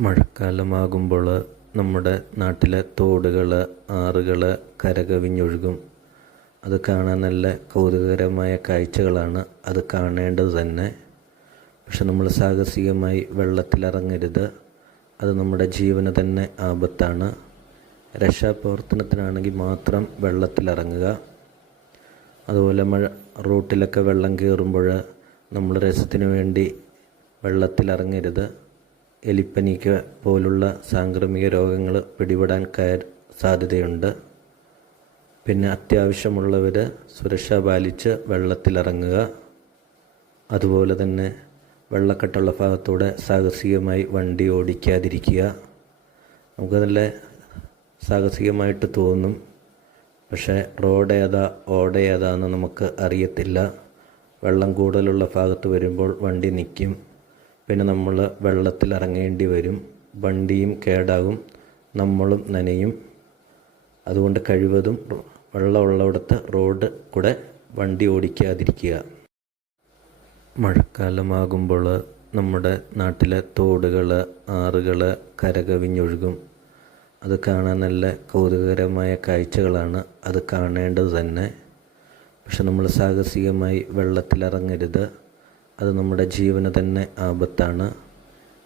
മഴക്കാലമാകുമ്പോൾ നമ്മുടെ നാട്ടിലെ തോടുകൾ, ആറുകൾ കരകവിഞ്ഞൊഴുകും. അത് കാണാൻ നല്ല കൗതുകകരമായ കാഴ്ചകളാണ്. അത് കാണേണ്ടത് തന്നെ. പക്ഷെ നമ്മൾ സാഹസികമായി വെള്ളത്തിലിറങ്ങരുത്. അത് നമ്മുടെ ജീവന് തന്നെ ആപത്താണ്. രക്ഷാപ്രവർത്തനത്തിനാണെങ്കിൽ മാത്രം വെള്ളത്തിലിറങ്ങുക. അതുപോലെ റോട്ടിലൊക്കെ വെള്ളം കയറുമ്പോൾ നമ്മൾ രസത്തിന് വേണ്ടി വെള്ളത്തിലിറങ്ങരുത്. എലിപ്പനിക്ക് പോലുള്ള സാംക്രമിക രോഗങ്ങൾ പിടിപെടാൻ സാധ്യതയുണ്ട്. പിന്നെ അത്യാവശ്യമുള്ളവർ സുരക്ഷ പാലിച്ച് വെള്ളത്തിലിറങ്ങുക. അതുപോലെ തന്നെ വെള്ളക്കെട്ടുള്ള ഭാഗത്തൂടെ സാഹസികമായി വണ്ടി ഓടിക്കാതിരിക്കുക. നമുക്ക് നല്ല സാഹസികമായിട്ട് തോന്നും, പക്ഷേ റോഡ് ഏതാ ഓട ഏതാന്ന് നമുക്ക് അറിയത്തില്ല. വെള്ളം കൂടുതലുള്ള ഭാഗത്ത് വരുമ്പോൾ വണ്ടി നിൽക്കും. പിന്നെ നമ്മൾ വെള്ളത്തിലിറങ്ങേണ്ടി വരും. വണ്ടിയും കേടാകും, നമ്മളും നനയും. അതുകൊണ്ട് കഴിവതും വെള്ളമുള്ളിടത്ത് റോഡ് കൂടെ വണ്ടി ഓടിക്കാതിരിക്കുക. മഴക്കാലമാകുമ്പോൾ നമ്മുടെ നാട്ടിലെ തോടുകൾ, ആറുകൾ കരകവിഞ്ഞൊഴുകും. അത് കാണാൻ നല്ല കൗതുകകരമായ കാഴ്ചകളാണ്. അത് കാണേണ്ടത് തന്നെ. പക്ഷെ നമ്മൾ സാഹസികമായി വെള്ളത്തിലിറങ്ങരുത്. അത് നമ്മുടെ ജീവന് തന്നെ ആപത്താണ്.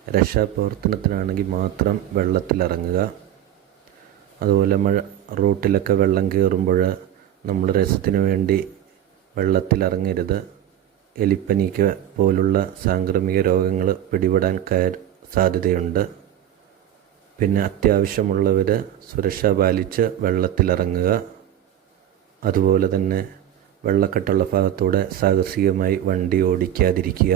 രക്ഷാപ്രവർത്തനത്തിനാണെങ്കിൽ മാത്രം വെള്ളത്തിലിറങ്ങുക. അതുപോലെ റോട്ടിലൊക്കെ വെള്ളം കയറുമ്പോൾ നമ്മൾ രസത്തിന് വേണ്ടി വെള്ളത്തിലിറങ്ങരുത്. എലിപ്പനിക്ക് പോലുള്ള സാംക്രമിക രോഗങ്ങൾ പിടിപെടാൻ സാധ്യതയുണ്ട്. പിന്നെ അത്യാവശ്യമുള്ളവർ സുരക്ഷ പാലിച്ച് വെള്ളത്തിലിറങ്ങുക. അതുപോലെ തന്നെ വെള്ളക്കെട്ടുള്ള ഭാഗത്തൂടെ സാഹസികമായി വണ്ടി ഓടിക്കാതിരിക്കുക.